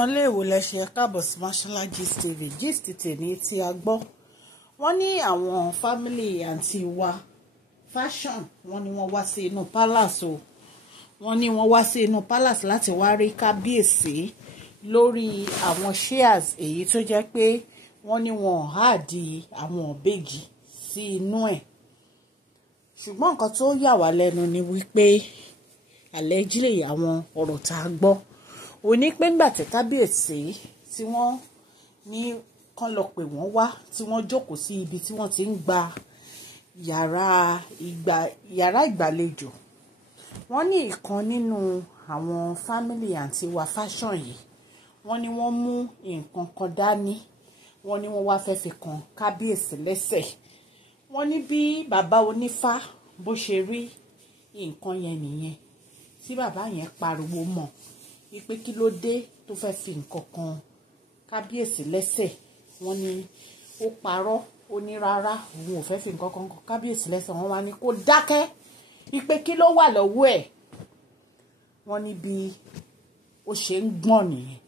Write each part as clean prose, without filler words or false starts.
èèyàn léèwò lẹ́sẹ̀ káàbọ̀ sí Mashola Gist TV. Gist tèmi tí a gbọ́ wọ́n ní àwọn fámìlì àǹtí wa fashion wọ́n ní wọ́n wá sí inú palace o wọ́n ní wọ́n wá sí inú palace láti wá rí kábíyèsí lórí àwọn shares èyí tó jẹ́ pé wọ́n ní wọ́n háàdì àwọn òbejì sí inú ẹ̀. Ṣùgbọ́n nǹkan tó yà wá lẹ́nu ni wípé allegedly àwọn ọ̀rọ̀ tá a gbọ́ ó ní pé ńgbà tí kábíyèsí tí wọ́n ní kán lọ pè wọ́n wá tí wọ́n jókòó sí ibi tí wọ́n ti ń gba yàrá ìgbàlejò, wọ́n ní ìkan nínú àwọn fámìlì àǹtí wa fashion yìí wọ́n ní wọ́n mú nǹkan kan dání, wọ́n ní wọ́n wá fẹ́ fi kan kábíyèsí lẹ́sẹ̀. Wọ́n ní bí bàbá onífá bó ṣe rí nǹkan yẹn nìyẹn tí bàbá yẹn pariwo mọ́ wípé kí ló dé tó fẹ́ fi nǹkan kan kábíyèsí lẹ́sẹ̀. Wọ́n ní ó parọ́, ó ní rárá òun ò fẹ́ fi nǹkan kan kábíyèsí lẹ́sẹ̀. Wọ́n wá ní kó dákẹ́ wípé kí ló wà lọ́wọ́ ẹ̀. Wọ́n ní bí ó ṣe ń gbọ̀n nìyẹn.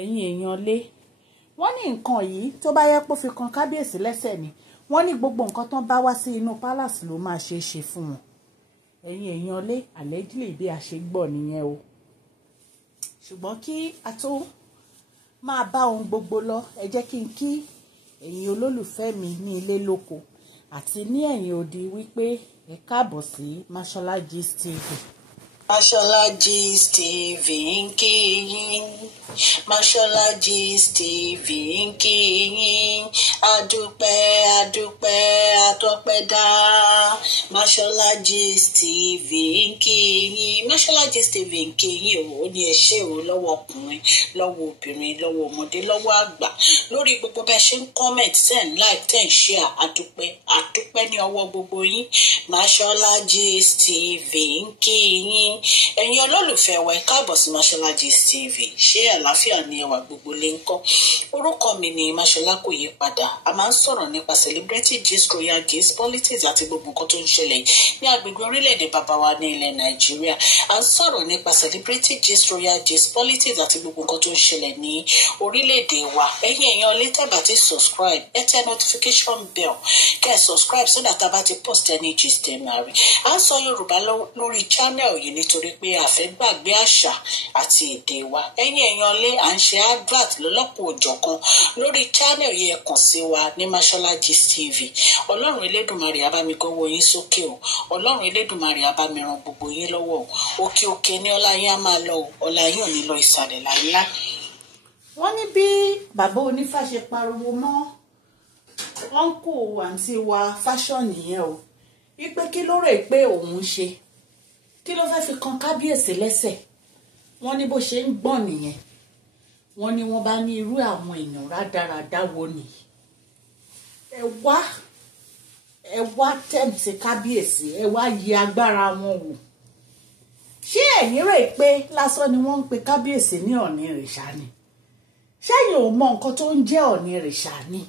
Ẹ̀yin èèyàn lé, wọ́n ní nǹkan yìí tó bá yẹ kó fi kan kábíyèsí lẹ́sẹ̀ ni wọ́n ní gbogbo nǹkan tán bá wá sí inú palace ló máa ṣe é ṣe fún wọn. Ẹ̀yin èèyàn lé, allegedly bí a ṣe gbọ́ nìyẹn o. Ṣùgbọ́n kí a tó máa bá ohun gbogbo lọ, ẹ jẹ́ kí n kí ẹ̀yin olólùfẹ́ mi ní ilé lóko àti ní ẹ̀yìn odi wípé ẹ káàbọ̀ sí Mashola Gist TV. Mashola Gist TV ń kí yín, Mashola Gist TV ń kí yín, adúpẹ́ àtọpẹ́dá. Mashola Gist TV ń kí yín, Mashola Gist TV ń kí yín o. Ó ní ẹ ṣé o lọ́wọ́ ọkùnrin, lọ́wọ́ obìnrin, lọ́wọ́ ọmọdé, lọ́wọ́ àgbà, lórí gbogbo bẹ́ẹ̀ ṣe ń comment, ten like, ten share. Adúpẹ́ ní ọwọ́ gbogbo yín. Mashola Gist TV ń kí yín. Ẹ̀yin olólùfẹ́ wa, ẹ káàbọ̀ sí Mashola Gist TV. Ṣé àlàáfíà ni ẹwà gbogbo lè ń kọ́? Orúkọ mi ni Mashola, kò yí padà. A máa ń sọ̀rọ̀ nípa celebrity gist, royal gist, politics àti gbogbo nǹkan tó ń ṣẹlẹ̀ ní agbègbè orílẹ̀-èdè bàbá wa ní ilẹ̀ Nàìjíríà. A ń sọ̀rọ̀ nípa celebrity gist, royal gist, politics àti gbogbo nǹkan tó ń ṣẹlẹ̀ ní orílẹ̀-èdè wa. Ẹ̀yin èèyàn lè tẹ́ bá ti subscribe, ẹ tẹ notification bell kẹ́ ẹ subscribe so that a bá ti post any gist ẹ máa rí. À ń sọ Yorùbá lórí channel yìí nítorí pé a fẹ́ gbàgbé àṣà àti èdè wa. Ẹ̀yin èèyàn lé, à ń ṣe advert lọ́lọ́pọ̀ òjọ̀kan lórí channel yìí. Ẹ kàn sí wa ní Mashola Gist TV. Ọlọ́run Elédùmarè á bá mi gọ́wọ́ yín sókè o. Ọlọ́run Elédùmarè á bá mi ràn gbogbo yín lọ́wọ́ o. Òkè òkè ní ọlá yín á máa lọ o. Ọlá yín ò ní lọ ìsàlẹ̀ láíláí. Wọ́n ní bí bàbá onífá ṣe pariwo mọ́ ọ̀nkù àǹtí wa fashion nìyẹn o wípé kí ló rè pé òun ṣe, kí ló fẹ́ fi kan kábíyèsí lẹ́sẹ̀. Wọ́n ní bó ṣe ń gbọ̀n nìyẹn. Wọ́n ní wọ́n bá ní irú àwọn èèyàn rádaràdá wo ni ẹ wá tẹ̀m̀tì kábíyèsí, ẹ wá yí agbára wọn wò. Ṣé ẹ̀yin rè pé lásán ni wọ́n ń pe kábíyèsí ní ọ̀ọ̀ni ìrìṣà ni? Ṣẹ́yìn ò mọ nǹkan tó ń jẹ́ ọ̀ọ̀ni ìrìṣà ni?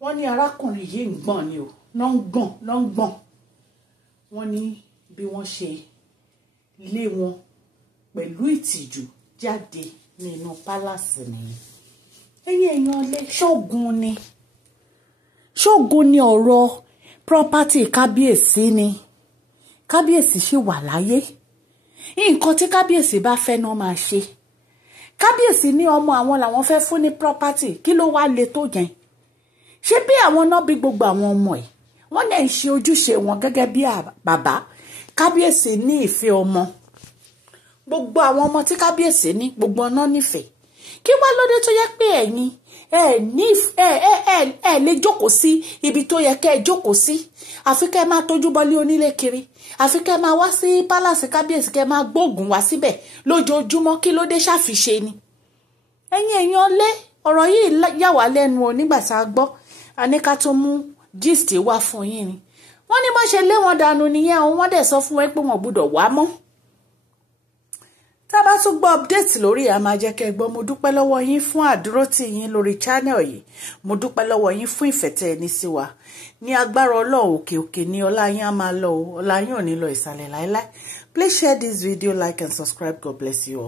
Wọ́n ní arákùnrin yìí ń gbọ̀n ni o, ló ń gbọ̀n. Wọ́n ní bí wọ́n ṣe lé wọn pẹ̀lú ìtìjú jáde nínú pálásì nìyí. Ẹ̀yin èèyàn lé, ṣógun ni ọ̀rọ̀ property kábíyèsí ni? Kábíyèsí ṣì wà láyé, nǹkan tí kábíyèsí bá fẹ́ náà máa ṣe. Kábíyèsí ní ọmọ àwọn làwọn fẹ́ fún ní property, kí ló wá le tó yẹn? Ṣé bí àwọn náà bí gbogbo àwọn ọmọ ẹ̀, wọ́n lè ṣe ojúṣe wọn gẹ́gẹ́ bí bàbá. Kábíyèsí ní ìfẹ́ ọmọ, gbogbo àwọn ọmọ tí kábíyèsí ní gbogbo ọ̀nà nífẹ̀ẹ́. Kí wá lóde tó yẹ pé ẹ̀yin ẹ lè jókòó sí ibi tó yẹ kẹ́ ẹ jókòó sí, àfi kẹ́ ẹ máa tójú bọlé onílé kiri, àfi kẹ́ ẹ máa wá sí pálásì kábíyèsí, kẹ́ ẹ máa gbóògùn wá síbẹ̀ lójoojúmọ́. Kí ló dé ṣàfiṣe ni? Ẹ̀yin èèyàn lé, ọ̀rọ̀ yìí yà wá lẹ́nu o. Nígbà tá a gbọ́, a ní ká tó mú gist wá fún yín ni. Wọ́n ní bó ṣe lé wọn dànù nìyẹn o. Wọ́n dẹ̀ sọ fún wọn pé wọn gbọ́dọ̀ wá mọ́. Tá bá tún gbọ́ update lórí a máa jẹ́ kẹ́ gbọ́. Mo dúpẹ́ lọ́wọ́ yín fún àdúrótì yín lórí channel yìí. Mo dúpẹ́ lọ́wọ́ yín fún ìfẹ́ tẹ́ ẹ ní sí wa. Ní agbára Ọlọ́run, òkè òkè ní ọlá yín á máa lọ o. Ọlá yín ò ní lọ ìsàlẹ̀ láíláí. Please share this video, like and subscribe. God bless you all.